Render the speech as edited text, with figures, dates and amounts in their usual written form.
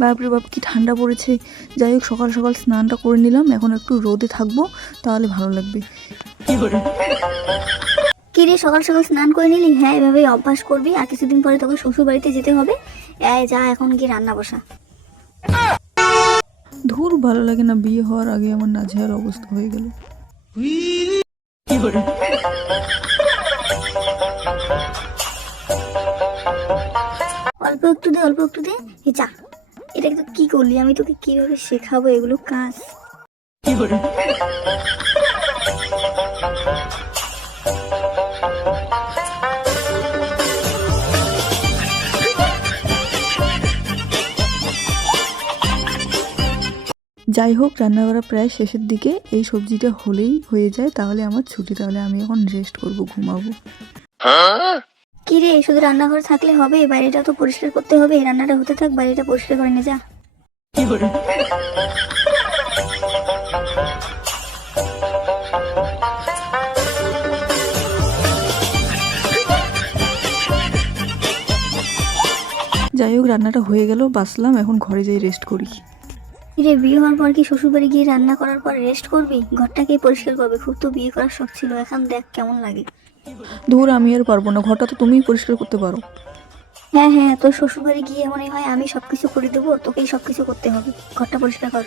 বাপরে বাপ, কি ঠান্ডা পড়েছে। যাই হোক, সকাল সকাল স্নানটা করে নিলাম, এখন একটু রোদে থাকবো, তাহলে ভালো লাগবে। কি রে, সকাল সকাল স্নান করে নিলি? হ্যাঁ, এভাবেই অভ্যাস করবি, আর কিছুদিন পরে তোকে শ্বশুর বাড়িতে যেতে হবে। যা এখন গিয়ে রান্না বসা। ধুর, ভালো লাগে না, বিয়ে হওয়ার আগে আমার নাজেহাল অবস্থা হয়ে গেল। অল্প একটু দে, অল্প একটু দে। যা, এটা তো কি করলি? আমি তোকে কিভাবে শেখাবো এগুলো কাজ? যাই হোক, রান্না করা প্রায় শেষের দিকে। এই সবজিটা হলেই হয়ে যায়, তাহলে আমার ছুটি। তাহলে আমি এখন রেস্ট করব, ঘুমাবো। কি রে, শুধু রান্নাঘর থাকলে হবে? বাইরেটা তো পরিষ্কার করতে হবে। রান্নাটা হতে থাক, বাইরেটা পরিষ্কার করে নে যা। যাই হোক, রান্নাটা হয়ে গেল, বাসলাম, এখন ঘরে যাই রেস্ট করি। রে, বিয়ে হওয়ার পর কি শ্বশুর বাড়ি গিয়ে রান্না করার পর রেস্ট করবি? ঘরটা কে পরিষ্কার করবে? খুব তো বিয়ে করার শখ ছিল, এখন দেখ কেমন লাগে। ধুর, আমি আর পারবো না, ঘরটা তো তুমিই পরিষ্কার করতে পারো। হ্যাঁ হ্যাঁ, তোর শ্বশুর বাড়ি গিয়ে মনে হয় আমি সবকিছু করে দেবো, তোকেই সবকিছু করতে হবে। ঘরটা পরিষ্কার কর।